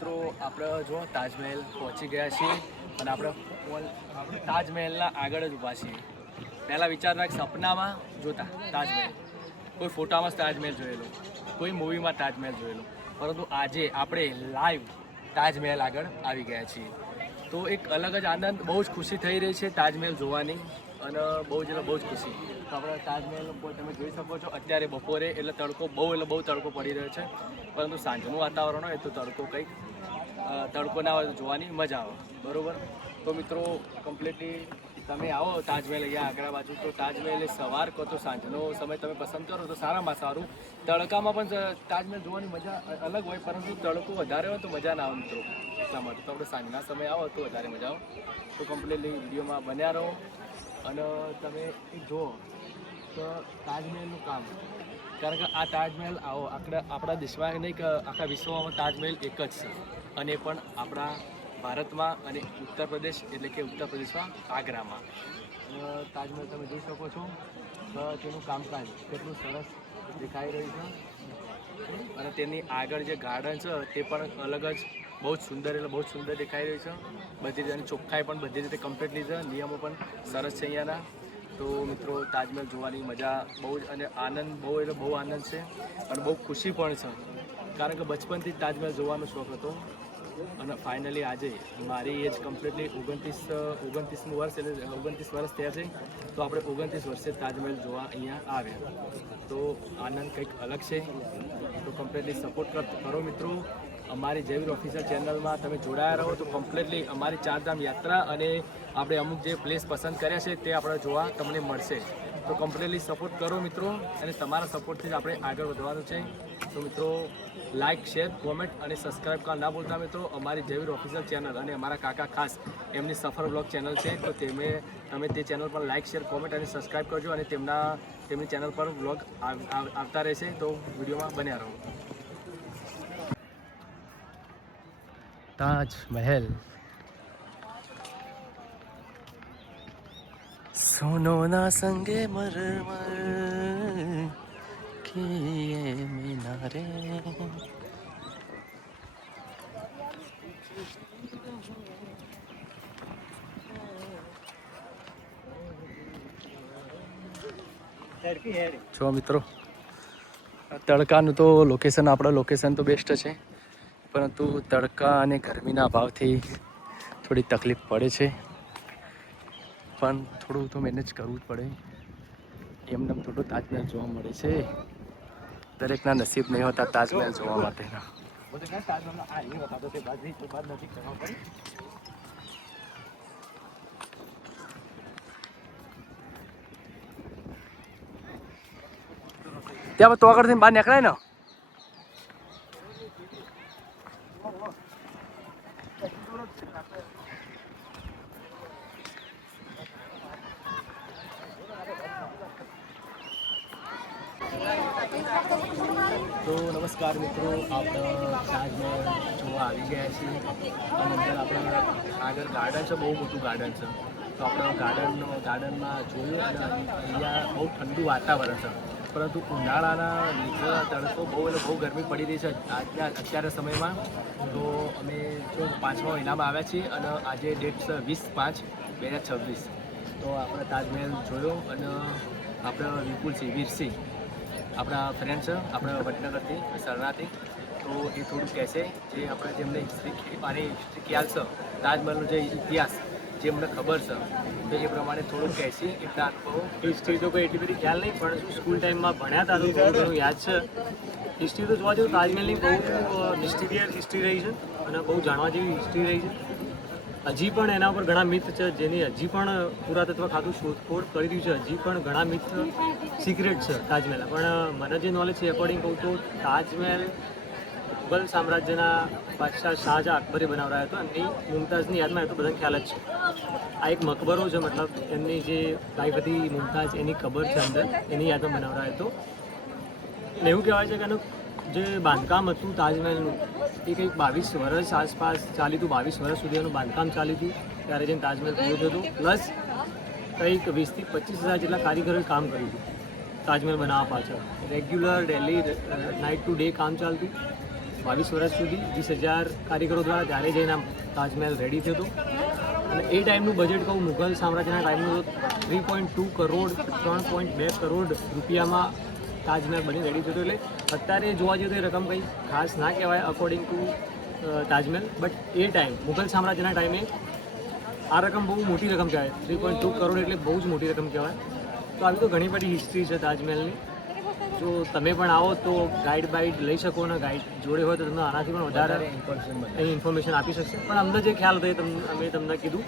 મિત્રો આપણે જો તાજમહેલ પહોંચી ગયા છીએ અને આપણે તાજમહેલના આગળ જ ઊભા છીએ. પહેલાં વિચારતા કે સપનામાં જોતા તાજમહેલ, કોઈ ફોટામાં તાજમહેલ જોયેલો, કોઈ મૂવીમાં તાજમહેલ જોયેલો, પરંતુ આજે આપણે લાઈવ તાજમહેલ આગળ આવી ગયા છીએ. તો એક અલગ જ આનંદ, બહુ જ ખુશી થઈ રહી છે તાજમહેલ જોવાની અને બહુ જ ખુશી. તો આપણે તાજમહેલ તમે જોઈ શકો છો અત્યારે બપોરે એટલે બહુ તડકો પડી રહ્યો છે, પરંતુ સાંજનું વાતાવરણ હોય તો તડકો ના હોય તો જોવાની મજા આવે, બરાબર. તો મિત્રો કમ્પ્લીટલી તમે આવો તાજમહેલ અહીંયા આગળ બાજુ, તો તાજમહેલ સવાર કહો તો સાંજનો સમય તમે પસંદ કરો તો સારામાં સારું. તડકામાં પણ તાજમહેલ જોવાની મજા અલગ હોય, પરંતુ તડકો વધારે હોય તો મજા ના આવે મિત્રો. એટલા માટે તો આપણે સાંજના સમય આવો તો વધારે મજા આવે. તો કમ્પ્લીટલી વિડીયોમાં બન્યા રહો અને તમે જુઓ તો તાજમહેલનું કામ, કારણ કે આ તાજમહેલ આપણા દેશમાં નહીં કે આખા વિશ્વમાં તાજમહેલ એક જ છે, અને પણ આપણા ભારતમાં અને ઉત્તર પ્રદેશમાં આગ્રામાં તાજમહેલ તમે જોઈ શકો છો. તો તેનું કામકાજ કેટલું સરસ દેખાઈ રહ્યું છે અને તેની આગળ જે ગાર્ડન છે તે પણ અલગ જ બહુ જ સુંદર દેખાઈ રહ્યું છે. બધી રીતે ચોખ્ખાઈ પણ બધી રીતે કમ્પ્લીટલી છે, નિયમો પણ સરસ છે અહીંયાના. તો મિત્રો તાજમહેલ જોવાની મજા બહુ જ અને આનંદ બહુ આનંદ છે અને બહુ ખુશી પણ છે, કારણ કે બચપનથી જ તાજમહેલ જોવાનો શોખ હતો અને ફાઇનલી આજે મારી એજ કમ્પ્લીટલી 29મું વર્ષ એટલે 29 વર્ષ થયા છે. તો આપણે 29 વર્ષે તાજમહેલ જોવા અહીંયા આવ્યા, તો આનંદ કંઈક અલગ છે. તો કમ્પ્લીટલી સપોર્ટ કરો મિત્રો. અમારી જયવીર ઓફિશિયલ ચેનલમાં તમે જોડાયા રહો તો કમ્પ્લીટલી અમારી ચારધામ યાત્રા અને આપણે અમુક જે પ્લેસ પસંદ કર્યા છે તે આપણે જોવા તમને મળશે. તો કમ્પ્લીટલી સપોર્ટ કરો મિત્રો, અને તમારા સપોર્ટથી જ આપણે આગળ વધવાનું છે. તો મિત્રો લાઇક, શેર, કોમેન્ટ અને સબસ્ક્રાઈબ કરવા ના ભૂલતા મિત્રો. અમારી જયવીર ઓફિશિયલ ચેનલ અને અમારા કાકા ખાસ એમની સફર બ્લોગ ચેનલ છે, તો તમે તે ચેનલ પર લાઇક, શેર, કોમેન્ટ અને સબસ્ક્રાઈબ કરજો, અને તેમની ચેનલ પર બ્લોગ આવતા રહેશે. તો વિડીયોમાં બન્યા રહો. ताजमहल सोनो ना संगे मरमर की ये मीनारे. જો મિત્રો તડકાનું તો આપણા લોકેશન તો બેસ્ટ છે, પરંતુ તડકા અને ગરમીના અભાવથી થોડી તકલીફ પડે છે, પણ થોડું તો મેનેજ કરવું જ પડે. એમને થોડું તાજમહેલ જોવા મળે છે, દરેકના નસીબ નહીં હોતા તાજમહેલ જોવા માટેના. ત્યાં તો આગળથી બહાર નીકળાય ને. તો નમસ્કાર મિત્રો, આપણે તાજમહેલ જોવા આવી ગયા છીએ અને અંદર આપણા આગળ ગાર્ડન છે, બહુ મોટું ગાર્ડન છે. તો આપણે ગાર્ડનમાં જોયું અને અહીંયા બહુ ઠંડુ વાતાવરણ છે, પરંતુ ઉનાળાના લીધે તડકો બહુ ગરમી પડી રહી છે અત્યારે સમયમાં. તો અમે જો 5મા મહિનામાં આવ્યા છીએ અને આજે ડેટ છે 20/5/2026. તો આપણે તાજમહેલ જોયો અને આપણે વિપુલસિંહ, વીરસિંહ આપણા ફ્રેન્ડ છે, આપણા વડનગરથી, સરનાથી. તો એ થોડું કહેશે જે આપણે જેમને હિસ્ટ્રી ખ્યાલ છે, તાજમહેલનો જે ઇતિહાસ જે અમને ખબર છે, તો એ પ્રમાણે થોડુંક કહેશે. એટલા અનુભવો. હિસ્ટ્રી તો કોઈ એટલી બધી ખ્યાલ નહીં, પણ સ્કૂલ ટાઈમમાં ભણ્યા હતા તો થોડું ઘણું યાદ છે. હિસ્ટ્રી તો જોવા જેવું તાજમહેલની બહુ મિસ્ટીરિયસ હિસ્ટ્રી રહી છે અને બહુ જાણવા જેવી હિસ્ટ્રી રહી છે. હજી પણ એના ઉપર ઘણા મિથ છે, જેની હજી પણ પુરાતત્વ ખાતું શોધખોળ કરી રહ્યું છે. હજી પણ ઘણા મિથ સિક્રેટ છે તાજમહેલ. પણ મને જે નોલેજ છે એકોર્ડિંગ કહું તો તાજમહેલ મુગલ સામ્રાજ્યના બાદશાહ શાહજહાં અકબરે બનાવરાયો હતો, એમની મુમતાઝની યાદમાં. એ તો બધાને ખ્યાલ જ છે. આ એક મકબરો છે, મતલબ એમની જે વાઈફ હતી મુમતાઝ, એની કબર છે અંદર, એની યાદમાં બનાવરાયો હતો. અને એવું કહેવાય છે કે એનું જે બાંધકામ હતું તાજમહેલનું એ કંઈક 22 વર્ષ આસપાસ ચાલ્યું હતું. 22 વર્ષ સુધી એનું બાંધકામ ચાલ્યું હતું, ત્યારે જેમ તાજમહેલ પૂરો થયો હતો. પ્લસ કંઈક 20 થી 25 હજાર જેટલા કારીગરોએ કામ કર્યું હતું તાજમહેલ બનાવવા પાછળ. Regular daily night to day કામ ચાલતું. 22 વર્ષ સુધી 20,000 કારીગરો દ્વારા ત્યારે જઈને આમ તાજમહેલ રેડી થયો હતો. અને એ ટાઈમનું બજેટ કહું મુઘલ સામ્રાજ્યના ટાઈમનું 3.2 કરોડ 3.2 કરોડ રૂપિયામાં તાજમહેલ બની રેડી થયો હતો. એટલે અત્યારે જોવા જઈએ તો એ રકમ કંઈ ખાસ ના કહેવાય according to Taj Mahal. But A time Mughal સામ્રાજ્યના ટાઈમે આ રકમ બહુ મોટી રકમ કહેવાય. 3.2 કરોડ એટલે બહુ જ મોટી રકમ કહેવાય. તો આવી તો ઘણી બધી હિસ્ટ્રી છે તાજમહેલની. જો તમે પણ આવો તો ગાઈડ લઈ શકો ને ગાઈડ જોડે હોય તો તમને આનાથી પણ વધારે અહીં ઇન્ફોર્મેશન આપી શકશે. પણ અમને જે ખ્યાલ હતો એ અમે તમને કીધું.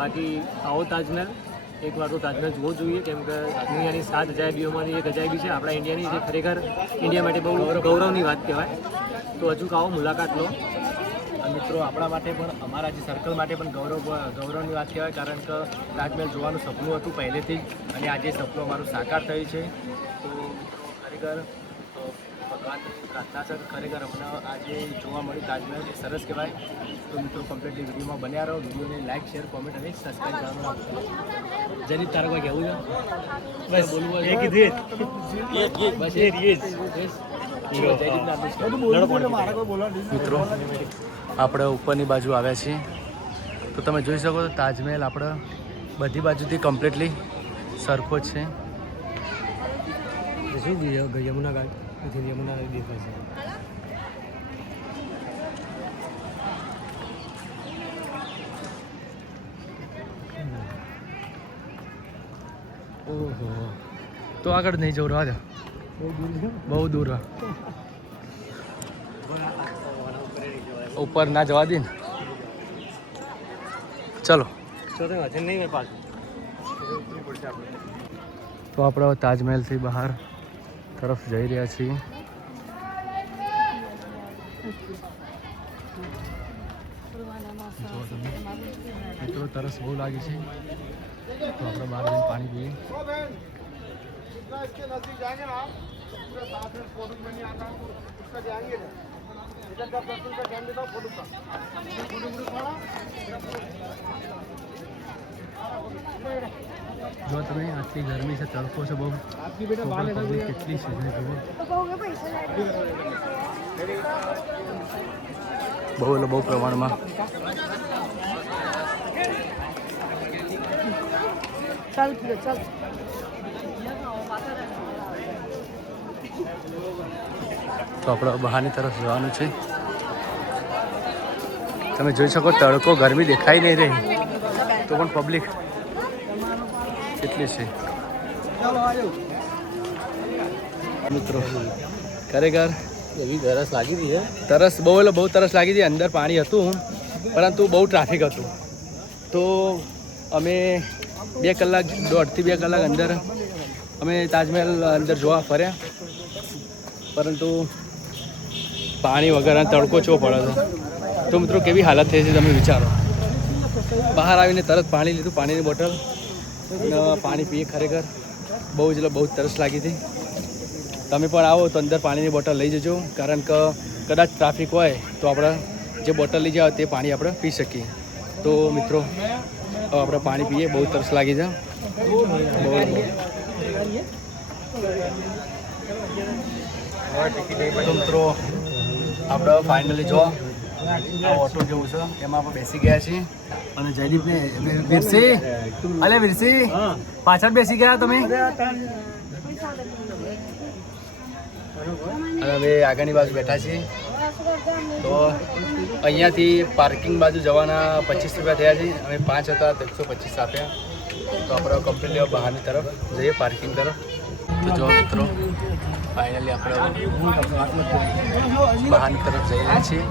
બાકી આવો તાજમહેલ એકવાર તો તાજમહેલ જોવો જોઈએ, કેમ કે દુનિયાની 7 અજાયબીઓમાંથી એક અજાયબી છે આપણા ઇન્ડિયાની, જે ખરેખર ઇન્ડિયા માટે બહુ ગૌરવની વાત કહેવાય. તો અચૂક આવો, મુલાકાત લો. મિત્રો આપણા માટે પણ, અમારા જે સર્કલ માટે પણ ગૌરવની વાત કહેવાય, કારણ કે તાજમહેલ જોવાનું સપનું હતું પહેલેથી જ, અને આજે સપનું અમારું સાકાર થયું છે. તો ખરેખર ભગવાનની પ્રાર્થના છે, ખરેખર અમને આજે જોવા મળ્યું તાજમહેલ એ સરસ કહેવાય. તો મિત્રો કમ્પ્લીટલી વિડીયોમાં બન્યા રહો. વિડીયોને લાઇક, શેર, કોમેન્ટ અને સબસ્ક્રાઈબ કરવાનું. જરીફ તારે કોઈ કહેવું છે? બસ બોલવું હોય મિત્રો આપણે ઉપરની બાજુ આવ્યા છીએ તો તમે જોઈ શકો તો તાજમહેલ આપણે બધી બાજુથી કમ્પ્લીટલી સરખો જ છે. શું યમુના ઘાટ યમુના દેખાય છે. ઓહો, તો આગળ નહીં જવું, રાજા બહુ દૂર ઉપર ના જવા દે ને. ચલો તો આપણે તાજમહેલથી બહાર તરફ જઈ રહ્યા છીએ. મિત્રો તરસ બહુ લાગી છે તો આપણે બહાર જઈને પાણી પીએ. જો તમે આટલી ગરમી છે, તડકો છે બહુ, કેટલી છે બહુ એટલે બહુ પ્રમાણમાં. ચાલ ચાલ તો આપણે બહારની તરફ જવાનું છે. તમે જોઈ શકો તડકો, ગરમી દેખાઈ નહીં રહી તો પણ પબ્લિક કેટલી છે મિત્રો. ખરેખર એવી તરસ લાગી હતી છે. તરસ બહુ એટલે બહુ તરસ લાગી હતી. અંદર પાણી હતું પરંતુ બહુ ટ્રાફિક હતું, તો અમે 2 કલાક, 1.5 થી 2 કલાક અંદર અમે તાજમહેલ અંદર જોવા ફર્યા, પરંતુ પાણી વગર તડકો ચો પડે છે. તો મિત્રો કેવી હાલત થઈ છે તમે વિચારો. બહાર આવીને તરત પાણી લીધું, પાણીની બોટલ, પાણી પીએ. ખરેખર બહુ જ એટલે બહુ જ તરસ લાગી હતી. તમે પણ આવો તો અંદર પાણીની બોટલ લઈ જજો, કારણ કે કદાચ ટ્રાફિક હોય તો આપણે જે બોટલ લઈ જાવ તે પાણી આપણે પી શકીએ. તો મિત્રો હવે આપણે પાણી પીએ, બહુ તરસ લાગી છે. તો મિત્રો આપણે ફાઇનલી જો ઓટો જેવું છે એમાં આપણે બેસી ગયા છીએ, અને જયદીપને વીરસી, અલે વીરસી પાછળ બેસી ગયા તમે, અને અમે આગળની બાજુ બેઠા છીએ. તો અહીંયાથી પાર્કિંગ બાજુ જવાના 25 રૂપિયા થયા છે. અમે 5 હતા તો 125 આપ્યા. તો આપણે કમ્પ્લીટલી બહારની તરફ જઈએ, પાર્કિંગ તરફ. તો જો મિત્રો ફાઇનલી આપણે બહારની તરફ જઈ રહ્યા છીએ.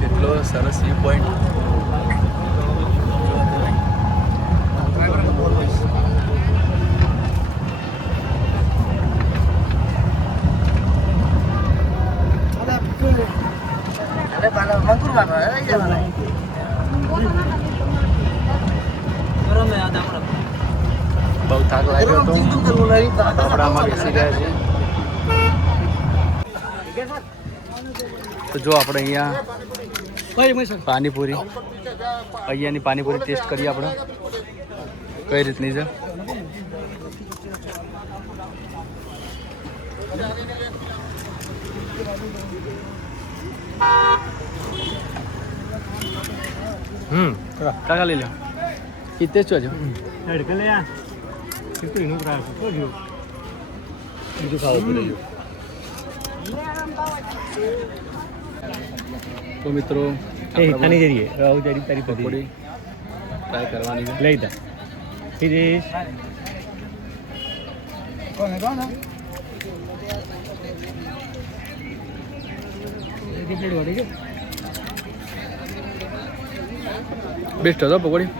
કેટલો સરસ વ્યૂ પોઈન્ટ. બહુ થાક લાગ્યો હતો, આપણામાં બેસી ગયા છે. તો જો આપણે અહીંયા પાણીપુરી અહીંયાની પાણીપુરી ટેસ્ટ કરીએ આપણે કઈ રીતની છે. કાકા લઈ લો કિતે છો છો લે યાર કેટલું એનું ત્રાસ હતો જો બીજું ખાવું પડે જો. તો મિત્રો આની જરીએ આવું તારી પકોડી ટ્રાય કરવાની છે. લઈ તા ફિનિશ. બેસ્ટ હતો પકોડી.